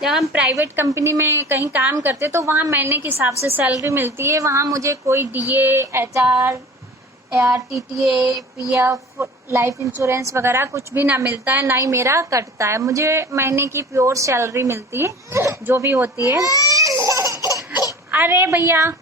जब हम private company में कहीं काम करते हैं तो वहाँ महीने के हिसाब से सैलरी मिलती है। वहाँ मुझे कोई डीए, एचआर या टीटीए, पीएफ, लाइफ इंश्योरेंस वगैरह कुछ भी ना मिलता है, ना ही मेरा कटता है। मुझे महीने की प्योर सैलरी मिलती है जो भी होती है। अरे भैया,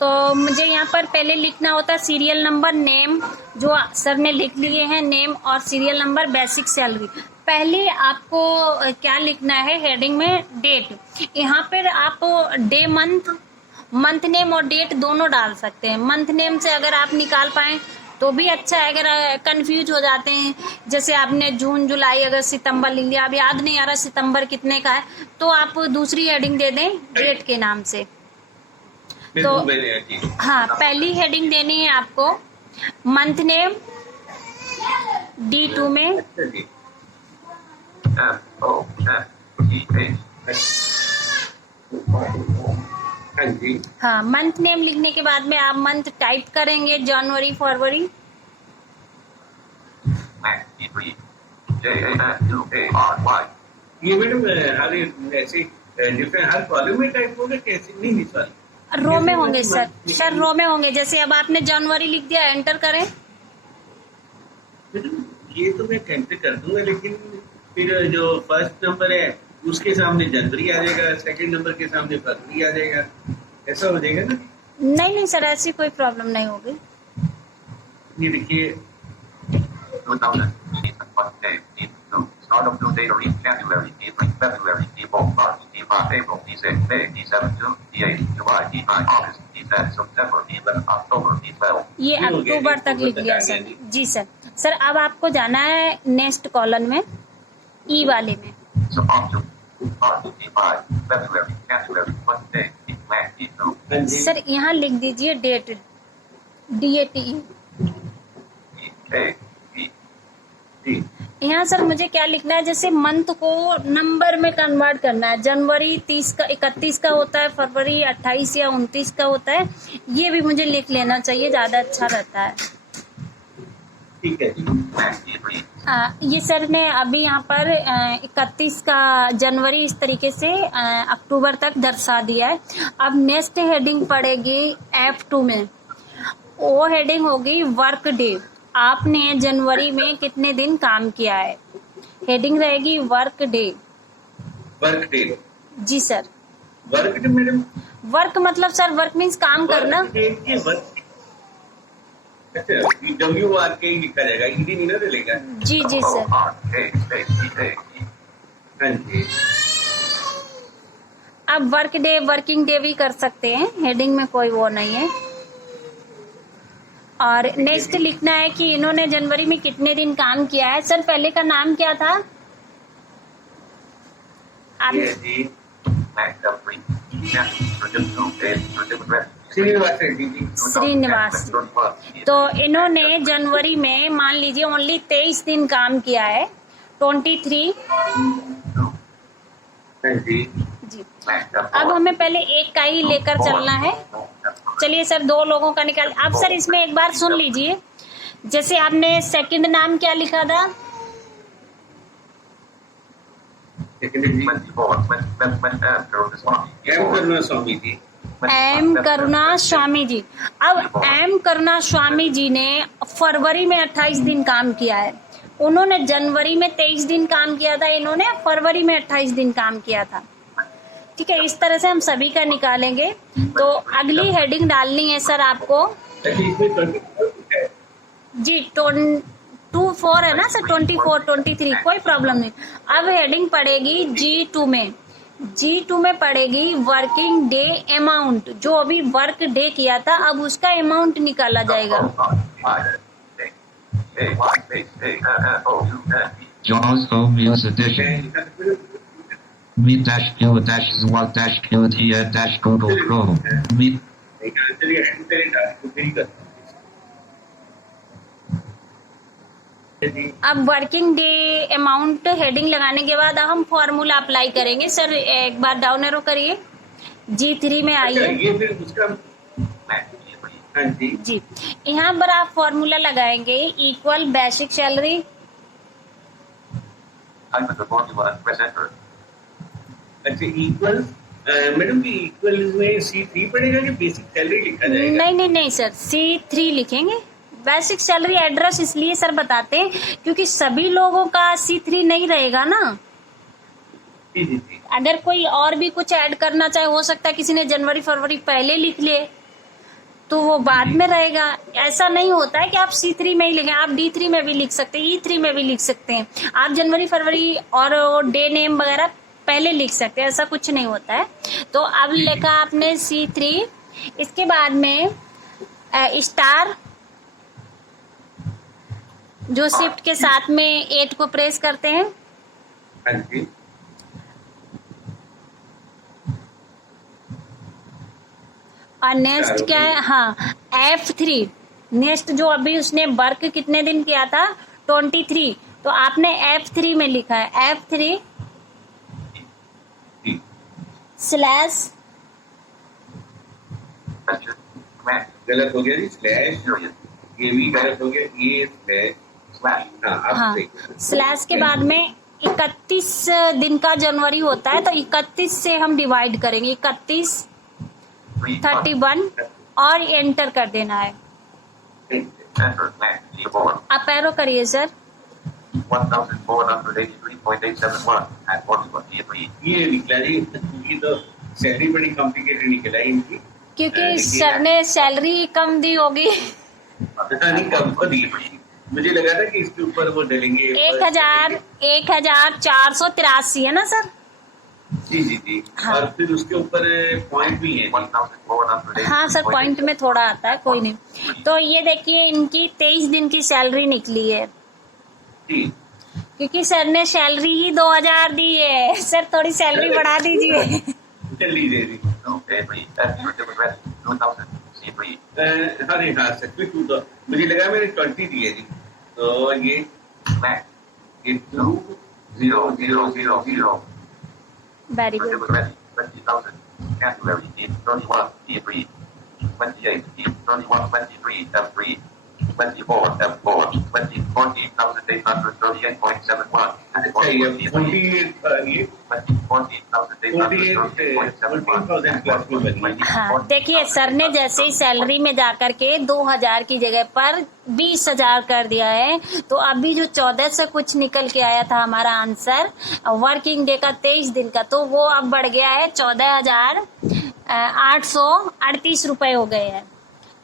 तो मुझे यहाँ पर पहले लिखना होता है सीरियल नंबर, नेम, जो सर ने लिख लिए हैं, नेम और सीरियल नंबर, बेसिक सैलरी। पहले आपको क्या लिखना है हेडिंग में? डेट। यहाँ पर आप डे, मंथ नेम और डेट दोनों डाल सकते हैं। मंथ नेम से अगर आप निकाल पाए तो भी अच्छा है। अगर कंफ्यूज हो जाते हैं, जैसे आपने जून, जुलाई, अगस्त, सितंबर लिख लिया, अब याद नहीं आ रहा सितंबर कितने का है, तो आप दूसरी हेडिंग दे दें डेट के नाम से। तो हाँ, पहली हेडिंग देनी है आपको मंथ नेम, D2 में। हाँ, मंथ नेम लिखने के बाद में आप मंथ टाइप करेंगे, जनवरी, फरवरी। ये मैडम ऐसे हर कॉलम में टाइप होगा कैसे? नहीं सॉरी, रो में होंगे सर, रो में होंगे। जैसे अब आपने जनवरी लिख दिया, एंटर करें। ये तो मैं एंटर कर दूंगा, लेकिन फिर जो फर्स्ट नंबर है उसके सामने जनवरी आ जाएगा, सेकंड नंबर के सामने फरवरी आ जाएगा, ऐसा हो जाएगा ना? नहीं सर, ऐसी कोई प्रॉब्लम नहीं होगी। ये देखिए, start of due date are January, April, February, March, April, May, June, July, August, September, October, 12। ये अक्टूबर तक लिख लिया सर। जी सर। सर अब आपको जाना है नेक्स्ट कॉलम में, ई वाले में। सर यहाँ लिख दीजिए डेट, DATE। यहाँ सर मुझे क्या लिखना है, जैसे मंथ को नंबर में कन्वर्ट करना है। जनवरी 30 का, 31 का होता है, फरवरी 28 या 29 का होता है। ये भी मुझे लिख लेना चाहिए, ज्यादा अच्छा रहता है। ठीक है जी। ये सर ने अभी यहाँ पर 31 का जनवरी इस तरीके से अक्टूबर तक दर्शा दिया है। अब नेक्स्ट हेडिंग पड़ेगी F2 में, वो हेडिंग होगी वर्क डे। आपने जनवरी में कितने दिन काम किया है, हेडिंग रहेगी वर्क डे। Work day? जी sir. Work day madam? Work मतलब सर, वर्क मीन्स काम करना। WRK लिखा जाएगा, ईडी नहीं ना डलेगा? जी सर। अब वर्क डे, वर्किंग डे भी कर सकते हैं, हेडिंग में कोई वो नहीं है। और नेक्स्ट लिखना है कि इन्होंने जनवरी में कितने दिन काम किया है। सर पहले का नाम क्या था? आप श्रीनिवास। तो इन्होंने जनवरी में मान लीजिए ओनली 23 दिन काम किया है, 23। जी। अब हमें पहले एक का ही लेकर चलना है। चलिए सर, 2 लोगों का निकाल। अब सर इसमें एक बार सुन लीजिए, जैसे आपने सेकंड नाम क्या लिखा था? एम करुणा स्वामी जी। अब एम करुणा स्वामी जी ने फरवरी में 28 दिन काम किया है। उन्होंने जनवरी में 23 दिन काम किया था, इन्होंने फरवरी में 28 दिन काम किया था। ठीक है, इस तरह से हम सभी का निकालेंगे। तो अगली हेडिंग डालनी है सर आपको जी, 24 है ना सर, 24, 23, कोई प्रॉब्लम नहीं। अब हेडिंग पड़ेगी G2 में। G2 में पड़ेगी वर्किंग डे अमाउंट। जो अभी वर्क डे किया था, अब उसका अमाउंट निकाला जाएगा। Jaws Home News Edition. Me-Q-Zwa-Q-T-Google Chrome. Me. अब वर्किंग डे अमाउंट हेडिंग लगाने के बाद हम फॉर्मूला अप्लाई करेंगे। सर एक बार डाउन एरो करिए, G3 में आइए जी। यहाँ पर आप फॉर्मूला लगाएंगे equal basic salary Type in the formula and press enter. अच्छा इक्वल्स मैडम की इक्वल्स में C3 पड़ेगा कि बेसिक सैलरी लिखा जाएगा? नहीं नहीं नहीं सर, C3 लिखेंगे। बेसिक सैलरी एड्रेस इसलिए सर बताते हैं क्योंकि सभी लोगों का C3 नहीं रहेगा ना। जी जी जी। अगर कोई और भी कुछ ऐड करना चाहे, हो सकता है किसी ने जनवरी फरवरी पहले लिख लिए तो वो बाद में रहेगा। ऐसा नहीं होता है कि आप C3 में ही लिखें, आप D3 में भी लिख सकते हैं, E3 में भी लिख सकते हैं। आप जनवरी फरवरी और डे नेम वगैरह पहले लिख सकते हैं, ऐसा कुछ नहीं होता है। तो अब लिखा आपने C3, इसके बाद में स्टार जो शिफ्ट के साथ में 8 को प्रेस करते हैं। हाँ जी। और नेक्स्ट क्या है, हाँ F3। नेक्स्ट जो अभी उसने वर्क कितने दिन किया था, 23, तो आपने F3 में लिखा है F3 स्लैश, Question. Command. गलत हो गया जी, स्लैश, Period. ये भी गलत हो गया, ये स्लैश, Slash. हाँ अब हाँ सही। स्लैश के बाद में 31 दिन का जनवरी होता है तो 31 से हम डिवाइड करेंगे, 31 3. 31 और एंटर कर देना है। Enter. Command. C4. आप एरो करिए सर। 1483.871 and 41. D3. ये निकला जी, ये तो सैलरी बड़ी कॉम्प्लिकेटेड निकला है इनकी। क्योंकि सर ने सैलरी कम दी होगी। पता नहीं कब को दी, मुझे लगा था कि इसके ऊपर वो डलेंगे 1483 है ना सर? जी जी जी। हाँ। और फिर उसके ऊपर पॉइंट भी है। 1480. हाँ सर, पॉइंट में थोड़ा आता है, कोई नहीं। तो ये देखिए इनकी 23 दिन की सैलरी निकली है जी। क्योंकि सर ने सैलरी ही 2000 दी है। सर थोड़ी सैलरी बढ़ा दीजिए। चल लीजिए जी। Okay, 3. That's your different rest. 2000. C3. अरे हाँ सच में 2 तो मुझे लगा मैंने 20 दिए जी। तो ये Command. ये 2 0, 0, 0, 0. Very Your good. different rest. 20,000. January. D31. D3. 28. D31. 23. F3. 24. F4. 14,838.71. अच्छा ये 48 ये 14,838.71. प्लस में बनी। हाँ देखिए सर ने जैसे ही सैलरी में जाकर के 2000 की जगह पर 20,000 कर दिया है, तो अभी जो 14 से कुछ निकल के आया था हमारा आंसर वर्किंग डे का 23 दिन का, तो वो अब बढ़ गया है 14,838 रुपए हो गए हैं।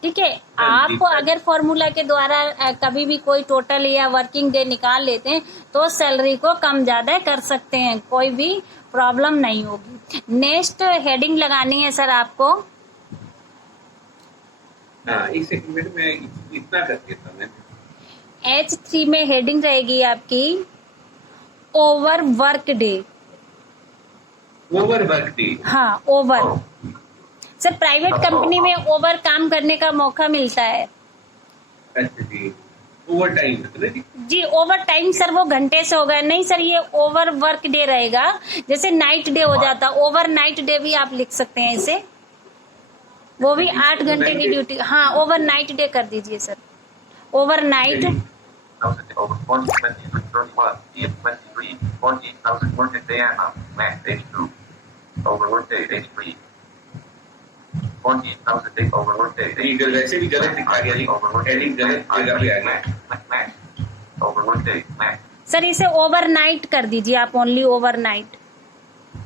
ठीक है, आप अगर फॉर्मूला के द्वारा कभी भी कोई टोटल या वर्किंग डे निकाल लेते हैं तो सैलरी को कम ज्यादा कर सकते हैं, कोई भी प्रॉब्लम नहीं होगी। नेक्स्ट हेडिंग लगानी है सर आपको। हाँ एक सेकंड में इतना कर देता मैं। H3 में हेडिंग रहेगी आपकी over work day. Over work day. हाँ ओवर। सर प्राइवेट कंपनी में ओवर काम करने का मौका मिलता है। अच्छा जी, ओवर टाइम है जी। जी ओवर टाइम सर वो घंटे से होगा, नहीं सर ये ओवर वर्क डे रहेगा। जैसे नाइट डे हो जाता, ओवर नाइट डे भी आप लिख सकते हैं इसे, वो भी 8 घंटे की ड्यूटी। हाँ ओवर नाइट डे कर दीजिए sir, over night. Over 40, 23, 31, 23, 14,000 working day and max 82. Over workday 83. 14,000 day over workday. ये वैसे भी गलत दिखा गया जी, हेडिंग गलत जगह पे आ गया। Max. Over workday max. Sir इसे ओवर नाइट कर दीजिए आप, ओनली ओवर नाइट।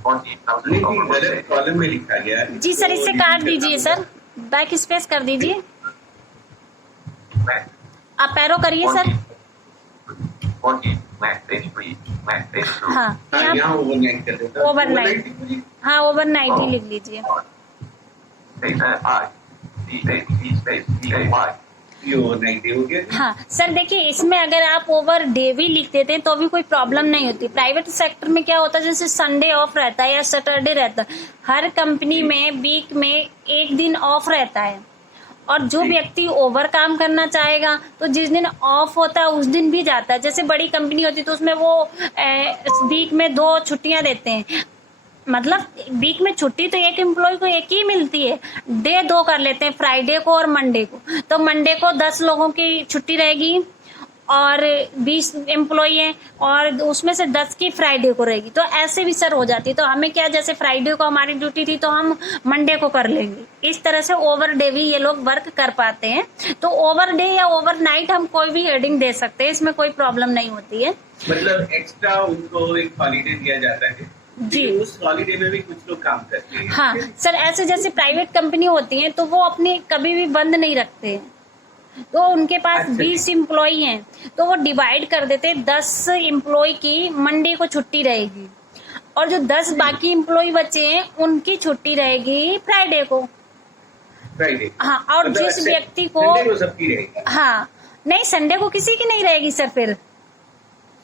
14,000 नहीं over नहीं, गलत workday. कॉलम में लिखा गया। जी सर इसे काट दीजिए सर, बैक स्पेस कर दीजिए। Max. आप एरो करिए सर। 14 max 83 max 82. हाँ हाँ यहाँ यहाँ ओवर नाइट कर देता। Overnight. हाँ ओवर नाइट ही लिख लीजिए। Space F5. D8 D space D8Y. ये ओवर नाइट हो गया जी। हाँ सर देखिए इसमें अगर आप ओवर डे भी लिख देते हैं तो भी कोई प्रॉब्लम नहीं होती। प्राइवेट सेक्टर में क्या होता है, जैसे संडे ऑफ रहता है या सैटरडे रहता है, हर कंपनी में वीक में एक दिन ऑफ रहता है, और जो व्यक्ति ओवर काम करना चाहेगा तो जिस दिन ऑफ होता है उस दिन भी जाता है। जैसे बड़ी कंपनी होती है तो उसमें वो वीक में 2 छुट्टियां देते हैं, मतलब वीक में छुट्टी तो एक एम्प्लॉय को एक ही मिलती है, डे 2 कर लेते हैं, फ्राइडे को और मंडे को। तो मंडे को 10 लोगों की छुट्टी रहेगी और 20 एम्प्लॉई हैं और उसमें से 10 की फ्राइडे को रहेगी, तो ऐसे भी सर हो जाती है। तो हमें क्या, जैसे फ्राइडे को हमारी ड्यूटी थी तो हम मंडे को कर लेंगे, इस तरह से ओवर डे भी ये लोग वर्क कर पाते हैं। तो ओवर डे या ओवर नाइट हम कोई भी हेडिंग दे सकते हैं, इसमें कोई प्रॉब्लम नहीं होती है। मतलब एक्स्ट्रा उनको एक हॉलीडे दिया जाता है जी। लेकिन उस हॉलीडे में भी कुछ लोग काम करते हैं। हाँ सर, ऐसे जैसे प्राइवेट कंपनी होती है तो वो अपनी कभी भी बंद नहीं रखते हैं, तो उनके पास अच्छा। 20 एम्प्लॉई हैं तो वो डिवाइड कर देते हैं, 10 एम्प्लॉय की मंडे को छुट्टी रहेगी और जो 10 बाकी एम्प्लॉय बचे हैं उनकी छुट्टी रहेगी फ्राइडे को। फ्राइडे। हाँ, और मतलब जिस व्यक्ति को, संडे को सबकी रहेगी। हाँ नहीं, संडे को किसी की नहीं रहेगी सर फिर।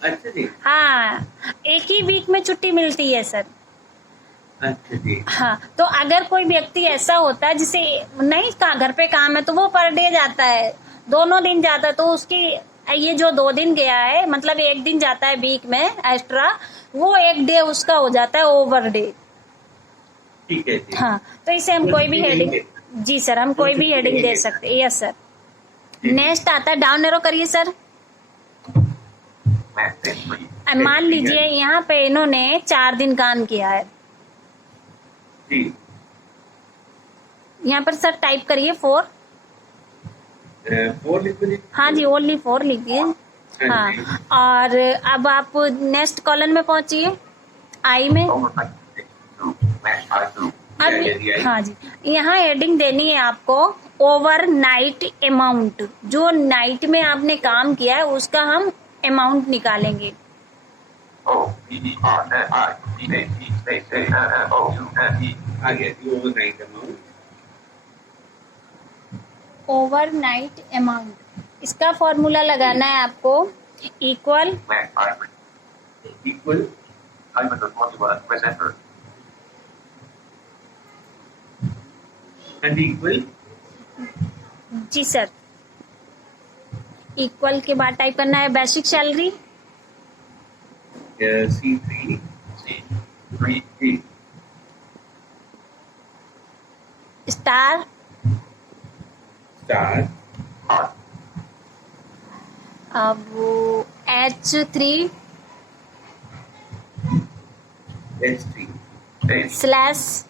अच्छा जी। हाँ, एक ही वीक में छुट्टी मिलती है सर। अच्छा जी। हाँ, तो अगर कोई व्यक्ति ऐसा होता है जिसे नहीं घर पे काम है तो वो पर डे जाता है, दोनों दिन जाता है, तो उसकी ये जो 2 दिन गया है, मतलब 1 दिन जाता है वीक में एक्स्ट्रा, वो 1 डे उसका हो जाता है ओवर डे। ठीक है जी। हाँ, तो इसे हम कोई भी हेडिंग, जी सर, हम कोई भी हेडिंग दे सकते हैं। Yes sir. नेक्स्ट आता है, डाउन एरो करिए सर। मान लीजिए यहाँ पे इन्होंने 4 दिन काम किया है, जी। यहाँ पर सर टाइप करिए 4। 4 लिख दीजिए। हाँ जी, ओनली 4 लिखिए। हाँ, और अब आप नेक्स्ट कॉलम में पहुंचिए, आई में। अब हाँ जी, यहाँ हेडिंग देनी है आपको ओवर नाइट अमाउंट, जो नाइट में आपने काम किया है उसका हम अमाउंट निकालेंगे। आगे over night amount. Over night amount, इसका फॉर्मूला लगाना है आपको, इक्वल इक्वल इक्वल। जी सर, इक्वल के बाद टाइप करना है basic salary C3 star star अब H3 H3 स्लैश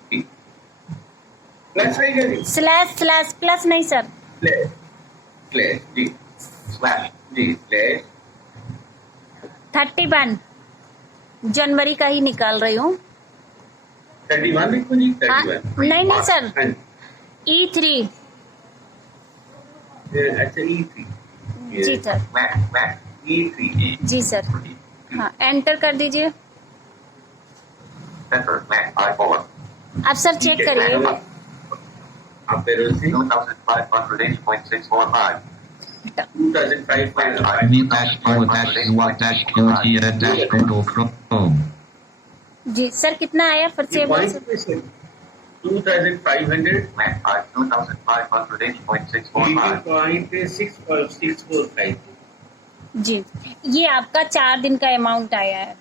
प्लस रहेगा जी। स्लैश प्लस नहीं sir, slash G. Slash G. Slash 31 जनवरी का ही निकाल रही हूँ। 31 लिखो जी। हाँ, 31 नहीं सर, हाँ, E3। अच्छा E3 जी सर। E3 जी सर। हाँ, एंटर कर दीजिए। अब सर चेक करिए, आप पेरोल से 2,580.645. 2005 Me dash forward dash what dash QT dash Google Chrome. Ji sir कितना आया फिर से बोल सकते? 2500 2,580.645. 6.645। जी, ये आपका 4 दिन का अमाउंट आया है,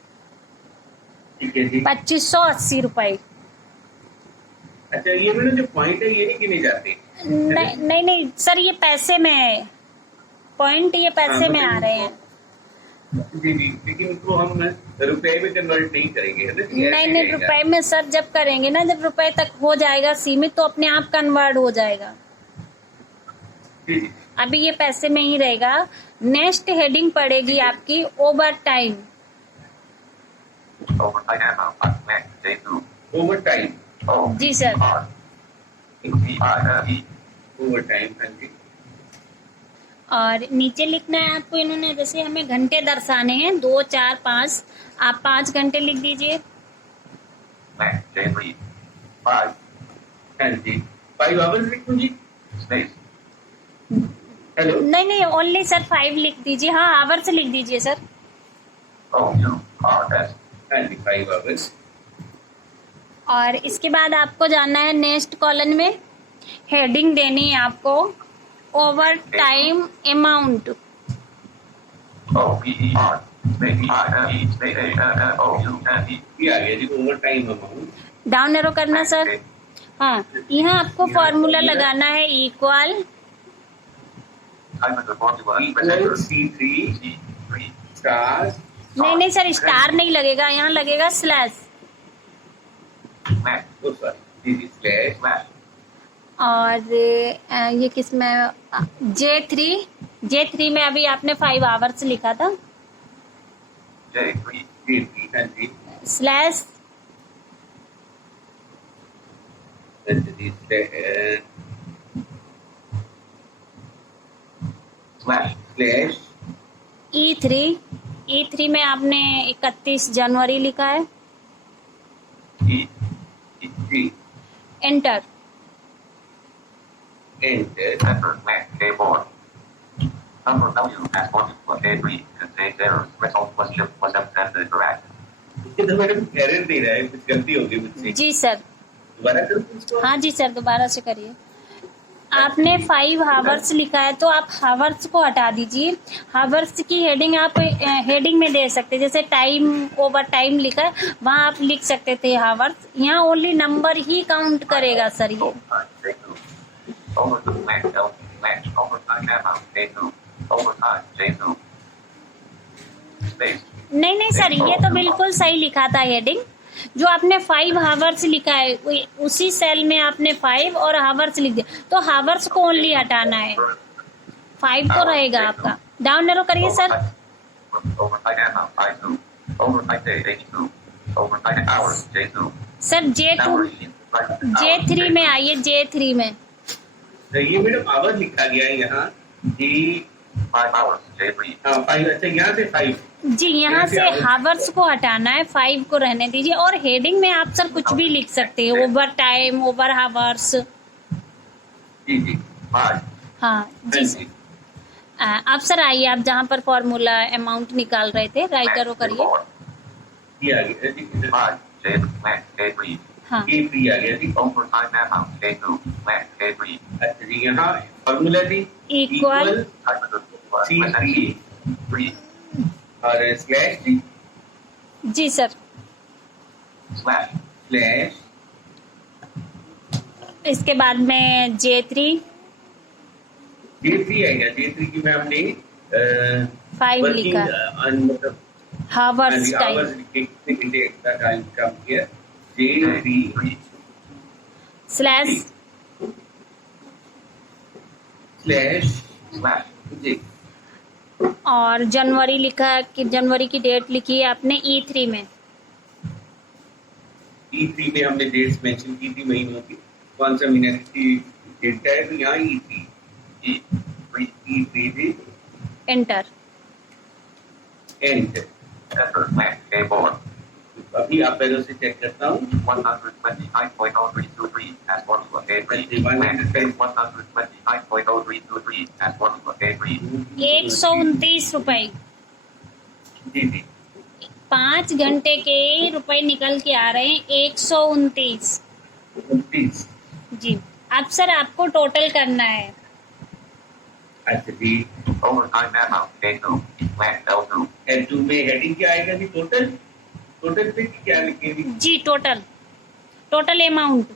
ठीक है जी। 2580 रुपए। अच्छा ये मैंने जो पॉइंट है ये नहीं गिने जाते। नहीं सर, ये पैसे में है, पॉइंट ये पैसे में आ रहे हैं। जी जी, लेकिन इसको हम रुपए में कन्वर्ट नहीं करेंगे, है ना जी? ऐसे नहीं रहेगा। रुपए में सर जब करेंगे ना, जब रुपए तक हो जाएगा सीमित तो अपने आप कन्वर्ट हो जाएगा। जी जी। अभी ये पैसे में ही रहेगा। नेक्स्ट हेडिंग पड़ेगी आपकी overtime. Overtime amount. Next, day 2. Overtime. जी सर। O-V-I-N-E. ओवर टाइम, हाँ जी। और नीचे लिखना है आपको, इन्होंने जैसे हमें घंटे दर्शाने हैं 2, 4, 5, आप 5 घंटे लिख दीजिए। Next, day 3. 5. हाँ जी। 5 आवर्स लिखूं जी। Space. हेलो। नहीं ओनली सर 5 लिख दीजिए। हाँ, आवर्स लिख दीजिए सर। O-U-R-S. हाँ जी, 5 आवर्स। और इसके बाद आपको जाना है नेक्स्ट कॉलम में, हेडिंग देनी है आपको overtime amount. O-V-E-R. Space I-N-E. Space A-N-N-O-U-N-E. ये आ गया जी, overtime amount. Down arrow करना सर। हाँ, यहाँ आपको फॉर्मूला लगाना है equal Type in the formula. equal C3 C3 star नहीं सर, स्टार नहीं लगेगा, यहाँ लगेगा स्लैश। slash slash slash और ये किस में, J3 में अभी आपने 5 आवर्स लिखा था, J3 हाँ G slash slash slash E3 में आपने 31 जनवरी लिखा है, E3 enter. enter enter slash J4 number value as 1 plus J3 contains errors. Result was shift was intended correct. ये तो मैडम एरर दे रहा है, कुछ गलती हो गई मुझसे। जी सर। दोबारा करूँ इसको? हाँ जी सर, दोबारा से करिए। आपने 5 हावर्स लिखा है तो आप हावर्स को हटा दीजिए। हावर्स की हेडिंग आप हेडिंग में दे सकते हैं, जैसे टाइम ओवर टाइम लिखा है वहाँ आप लिख सकते थे हावर्स। यहाँ ओनली नंबर ही काउंट करेगा सर ये। Overtime J2 overtime L slash overtime amount J2 overtime J2 space नहीं सर, ये तो बिल्कुल सही लिखा था हेडिंग। जो आपने 5 हावर्स लिखा है उसी सेल में आपने 5 और हावर्स लिख दिया, तो हावर्स को ओनली हटाना है, 5 तो रहेगा आपका। डाउन एरो करिए sir. overtime amount I2 overtime day J2 overtime hours J2 sir J3 में आइए, J3 में। तो ये मैडम आवर लिखा गया है यहाँ जी 5 hours J3 हाँ 5। अच्छा यहाँ से 5 जी, यहाँ से हावर्स को हटाना है, 5 को रहने दीजिए। और हेडिंग में आप सर कुछ भी लिख सकते हैं, ओवर टाइम, ओवर हावर्स। जी 5 हाँ जी सर। आप सर आइए, आप जहाँ पर फॉर्मूला अमाउंट निकाल रहे थे राइट एरो करिए। ये आ गया जी 5 J3 हाँ K3 आ गया जी। overtime amount J2 J3 अच्छा जी यहाँ फॉर्मूला जी इक्वल C3 3 और स्लैश जी जी सर। slash स्लैश इसके बाद में J3 आएगा। J3 की मैम ने 5 लिखा, हावर्स टाइम कितने घंटे एक्स्ट्रा टाइम काम किया। J3 स्लैश slash जी और जनवरी लिखा कि जनवरी की डेट लिखी है आपने E3 में। E3 में हमने डेट्स मेंशन की थी महीनों की, कौन सा महीना की डेट है, तो यहाँ E3 थी। Enter. And enter slash J4 अभी आप पहले से चेक करता हूँ। 129.0323 as 1 plus J3 129.0323 as 1 plus J3 129 रुपए, जी जी 5 घंटे के रुपए निकल के आ रहे हैं 129। 29। जी, अब सर आपको टोटल करना है। अच्छा जी overtime amount J2 slash L2 L2 में हेडिंग क्या आएगा जी? टोटल पे क्या लिखेंगे? जी total amount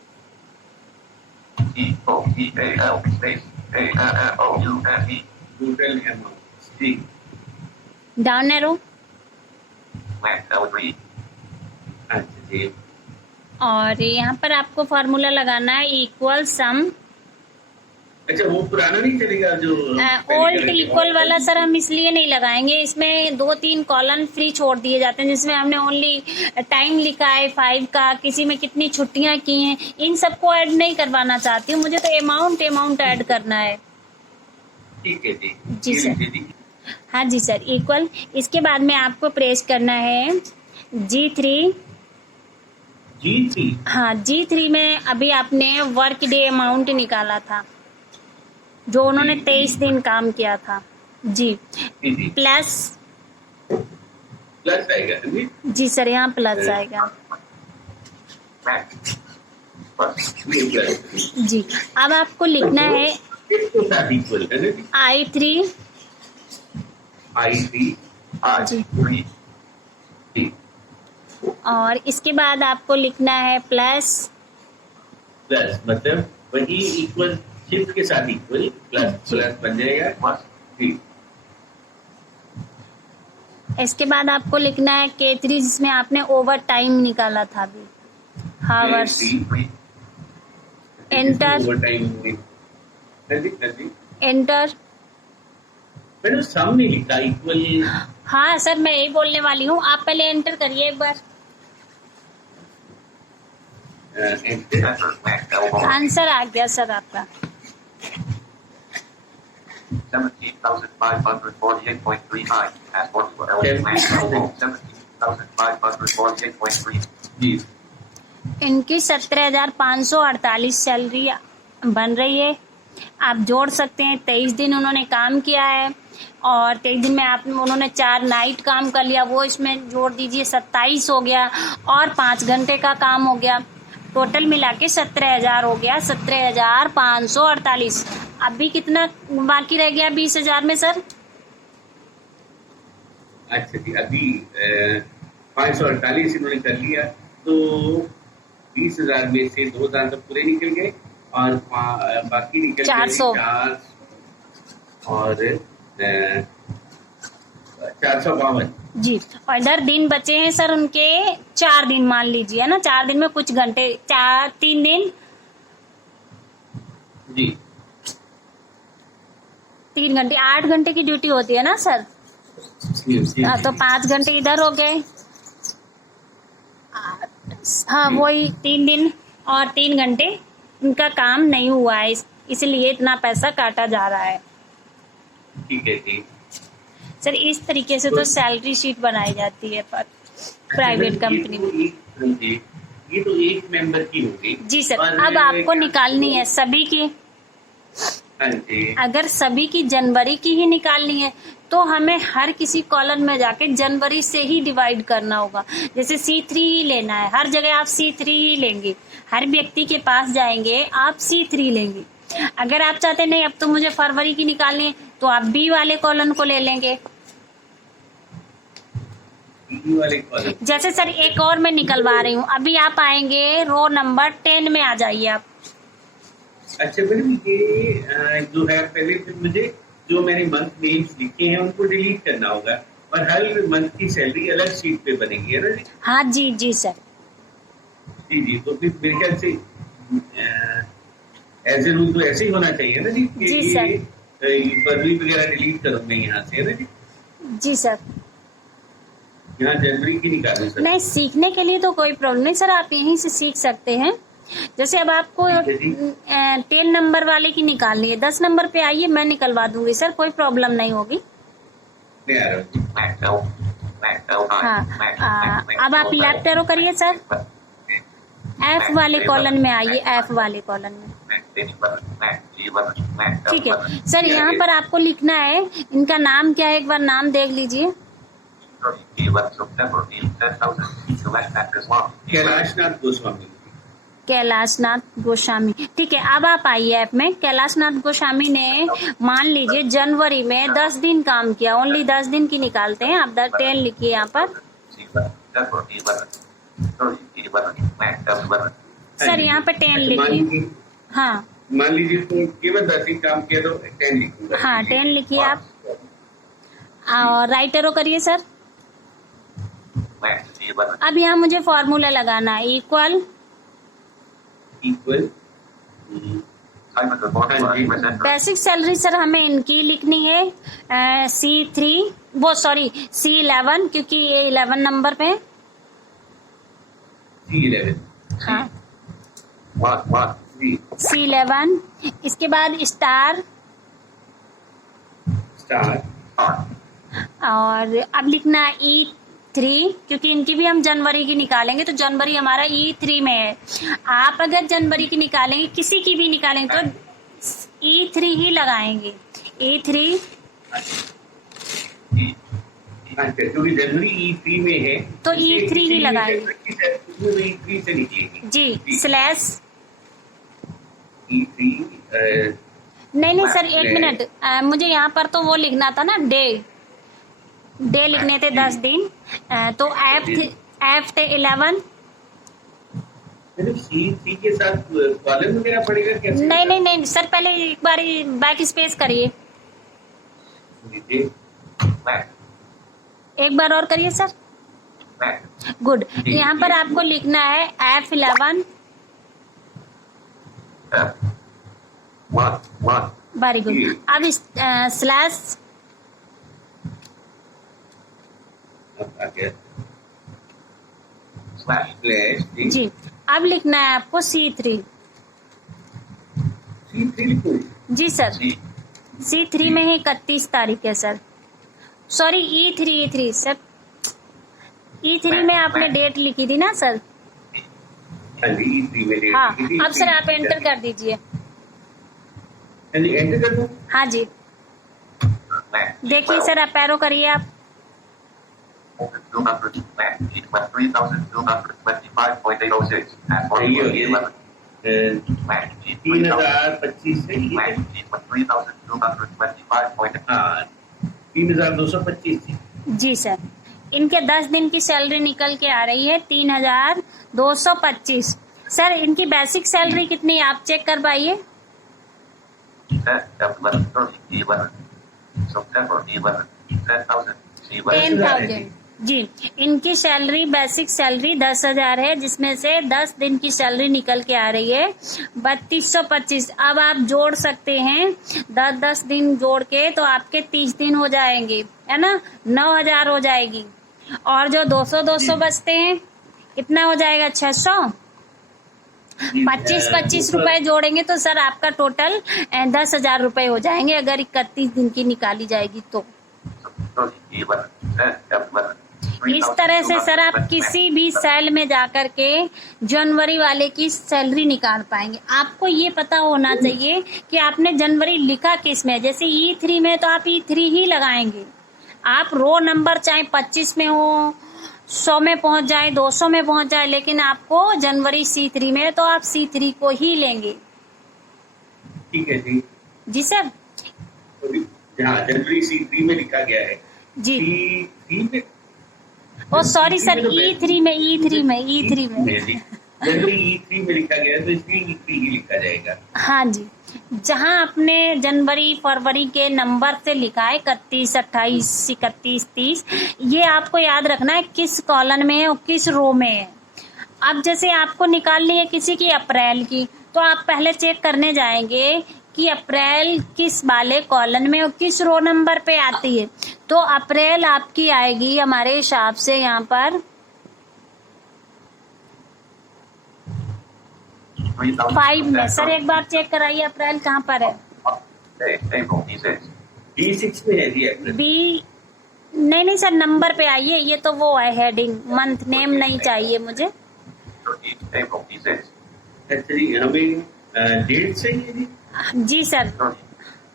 TOTAL space AMOUNT total amount जी डाउन एरो। slash L3 अच्छा जी और यहाँ पर आपको फॉर्मूला लगाना है इक्वल सम। अच्छा वो पुराना नहीं चलेगा जो ओल्ड इक्वल वाला सर हम इसलिए नहीं लगाएंगे, इसमें 2-3 कॉलम फ्री छोड़ दिए जाते हैं जिसमें हमने ओनली टाइम लिखा है 5 का, किसी में कितनी छुट्टियां की हैं, इन सबको ऐड नहीं करवाना चाहती हूँ, मुझे तो अमाउंट ऐड करना है। ठीक है जी जी सर। हाँ जी सर इक्वल। इसके बाद में आपको प्रेस करना है G3। हाँ G3 में अभी आपने वर्क डे अमाउंट निकाला था जो उन्होंने 23 दिन काम किया था जी, प्लस आएगा जी जी सर, यहाँ प्लस आएगा जी। अब आपको लिखना है इसको साथ इक्वल है ना I3 जी, और इसके बाद आपको लिखना है प्लस मतलब वही इक्वल शिफ्ट के साथ इक्वल प्लस बन जाएगा जी इसके बाद आपको लिखना है K3 जिसमें आपने ओवर टाइम निकाला था अभी, हावर्स। C3. एंटर ओवरटाइम में हाँ जी एंटर। मैंने सामने लिखा इक्वल हाँ सर, मैं यही बोलने वाली हूँ, आप पहले एंटर करिए एक बार। Enter Enter. Max L1. Answer आ गया सर आपका। 17,548.39. As formula L. Max L1. 17,548.3. जी इनकी 17,548 सैलरी बन रही है। आप जोड़ सकते हैं, 23 दिन उन्होंने काम किया है और 23 दिन में आप उन्होंने 4 नाइट काम कर लिया, वो इसमें जोड़ दीजिए, 27 हो गया और 5 घंटे का काम हो गया, टोटल मिला के 17,000 हो गया, 17,548। अभी कितना बाकी रह गया 20,000 में सर? अच्छा जी अभी 548 इन्होंने कर लिया तो 20,000 में से 2,000 तो पूरे निकल गए और बाकी निकल 400 गए 4 और 452 जी। और इधर दिन बचे हैं सर उनके 4 दिन मान लीजिए, है ना, 4 दिन में कुछ घंटे, 3 दिन, जी 3 घंटे, 8 घंटे की ड्यूटी होती है ना सर। हाँ, तो 5 घंटे इधर हो गए, हाँ वही 3 दिन और 3 घंटे उनका काम नहीं हुआ है, इसलिए इतना पैसा काटा जा रहा है ठीक है जी सर। इस तरीके से तो सैलरी शीट बनाई जाती है पर प्राइवेट कंपनी में। ये तो एक मेंबर की होगी जी सर, और अब आपको निकालनी है सभी की। हाँ जी अगर सभी की जनवरी की ही निकालनी है तो हमें हर किसी कॉलम में जाके जनवरी से ही डिवाइड करना होगा। जैसे C3 ही लेना है, हर जगह आप C3 ही लेंगे, हर व्यक्ति के पास जाएंगे आप C3 लेंगे। अगर आप चाहते नहीं अब तो मुझे फरवरी की निकालनी है तो आप B वाले कॉलम को ले लेंगे। ये वाले कॉलम जैसे सर एक और मैं निकलवा रही हूँ, अभी आप आएंगे रो नंबर 10 में आ जाइए आप। अच्छा मैडम ये जो है पहले फिर मुझे जो मैंने मंथ नेम्स लिखे हैं उनको डिलीट करना होगा और हर मंथ की सैलरी अलग शीट पे बनेगी है ना जी हाँ जी जी सर। जी तो फिर मेरे ख्याल से एज ए रूल तो ऐसे ही होना चाहिए ना जी कि जी ये, सर। ये फरवरी वगैरह डिलीट करूँ मैं यहाँ से है ना जी जी सर। यहाँ जनवरी की निकालू सर नहीं, सीखने के लिए तो कोई प्रॉब्लम नहीं सर, आप यहीं से सीख सकते हैं। जैसे अब आपको ठीक है जी। 10 नंबर वाले की निकालनी है, 10 नंबर पे आइए, मैं निकलवा दूंगी सर, कोई प्रॉब्लम नहीं होगी। मैं आ रहा हूँ Max L. Max L. हाँ, अब आप लेफ्ट एरो करिए सर, F वाले कॉलम में आइए, F वाले कॉलम में। ठीक है सर, यहाँ पर आपको लिखना है, इनका नाम क्या है एक बार नाम देख लीजिए। कैलाशनाथ गोस्वामी कैलाशनाथ गोस्वामी। ठीक है, अब आप आइए ऐप में। कैलाशनाथ गोस्वामी ने मान लीजिए जनवरी में 10 दिन काम किया, ओनली 10 दिन की निकालते हैं, आप 10 लिखिए यहाँ पर। सर यहाँ पे 10 लिखिए। हाँ मान लीजिए तो केवल 10 दिन काम किया तो 10 लिखूंगा हाँ 10 लिखिए आप, और राइट एरो करिए सर। अब यहाँ मुझे फॉर्मूला लगाना है, इक्वल बेसिक सैलरी सर हमें इनकी लिखनी है C3 वो सॉरी C11 क्योंकि ये 11 नंबर पे है। C11 हाँ जी C11, इसके बाद स्टार, और अब लिखना है E3 क्योंकि इनकी भी हम जनवरी की निकालेंगे तो जनवरी हमारा E3 में है। आप अगर जनवरी की निकालेंगे, किसी की भी निकालेंगे तो E3 ही लगाएंगे, E3। क्योंकि जनवरी E3 में है तो E3 ही लगाएंगे E3 से निकलेगी जी, स्लैश E3 नहीं सर एक मिनट, मुझे यहाँ पर तो वो लिखना था ना, डे लिखने थे 10 दिन, तो F थे 11। C3 के साथ कॉलम वगैरह पड़ेगा कैसे? नहीं सर, पहले एक बार बैक स्पेस करिए। लीजिए। Left. एक बार और करिए सर। Left. गुड। यहाँ पर आपको लिखना है F11। F. 1. Very good. अब स्लैश अब आ गया Slash. Slash G. अब लिखना है आपको C3। C3 लिखो। जी सर। C. C3 में है 31 तारीख है sir. Sorry E3 sir. E3 में आपने डेट लिखी थी ना सर? हाँ जी, E3 में डेट हाँ। लिखी थी। अब सर आप एंटर कर दीजिए। हाँ जी, एंटर कर दूं? हाँ जी। Left. देखिए 12. सर, आप पैरो करिए आप। 200. Left. 3,225.806. And सही हो 41. गया। Left. 3025 से ये है। Left. 3,225. हाँ, 3225 थी। जी सर। इनके 10 दिन की सैलरी निकल के आ रही है 3,225। सर इनकी बेसिक सैलरी कितनी है आप चेक कर पाइए। F11. 11. September 11. 10,000. C11. 10,000 जी। इनकी सैलरी बेसिक सैलरी 10,000 है, जिसमें से 10 दिन की सैलरी निकल के आ रही है 3225। अब आप जोड़ सकते हैं 10-10 दिन जोड़ के, तो आपके 30 दिन हो जाएंगे, है ना। 9,000 हो जाएगी। और जो 200 बचते हैं कितना हो जाएगा? 600। 25 रुपए जोड़ेंगे तो सर आपका टोटल 10,000 रुपए हो जाएंगे, अगर 31 दिन की निकाली जाएगी तो। इस तरह से सर आप किसी भी सेल में जाकर के जनवरी वाले की सैलरी निकाल पाएंगे। आपको ये पता होना चाहिए कि आपने जनवरी लिखा किस में। जैसे E3 में तो आप E3 ही लगाएंगे। आप रो नंबर चाहे 25 में हो, 100 में पहुंच जाए, 200 में पहुंच जाए, लेकिन आपको जनवरी C3 में तो आप C3 को ही लेंगे। ठीक है जी। जी सर। जहाँ जनवरी C3 में लिखा गया है। जी। C3 में, ओ सॉरी सर, तो E3 में जनवरी E3 में लिखा गया है, तो इसलिए E3 ही लिखा जाएगा। हाँ जी। जहाँ आपने जनवरी फरवरी के नंबर से लिखा है 31, 28, 31, 30, ये आपको याद रखना है किस कॉलम में है और किस रो में है। अब जैसे आपको निकालनी है किसी की अप्रैल की, तो आप पहले चेक करने जाएंगे कि अप्रैल किस वाले कॉलम में और किस रो नंबर पे आती है। तो अप्रैल आपकी आएगी हमारे हिसाब से यहाँ पर 5 में। सर एक बार चेक कराइए अप्रैल कहाँ पर है। D6 में है जी अप्रैल। बी नहीं सर, नंबर पे आइए। ये तो वो है हेडिंग, मंथ नेम नहीं चाहिए मुझे। एक्चुअली हमें डेट सही है जी। जी सर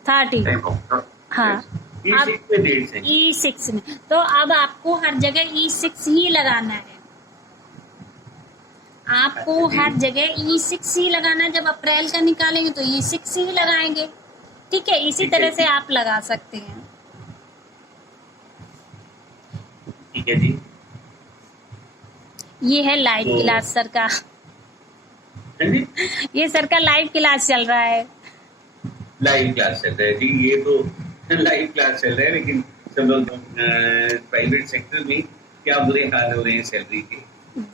30। हाँ। अब E6 में डेट सही। E6 में तो अब आपको हर जगह E6 ही लगाना है। आपको हर जगह E6 ही लगाना है। जब अप्रैल का निकालेंगे तो E6 ही लगाएंगे। ठीक है, इसी तरह से आप लगा सकते हैं। ठीक है जी। ये है लाइव क्लास सर का। हाँ जी, ये सर का लाइव क्लास चल रहा है। लाइव क्लास चल रहा है जी। ये तो लाइव क्लास चल रहा है, लेकिन सब लोग प्राइवेट सेक्टर में क्या बुरे हाल हो रहे हैं सैलरी के।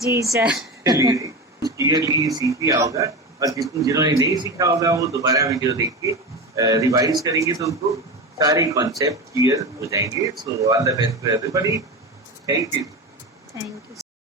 जी सर। क्लियरली सीख लिया होगा, और जिन्होंने नहीं सीखा होगा वो दोबारा वीडियो देख के रिवाइज करेंगे तो उनको सारे कॉन्सेप्ट क्लियर हो जाएंगे। So all the best to everybody. Thank you. Thank you.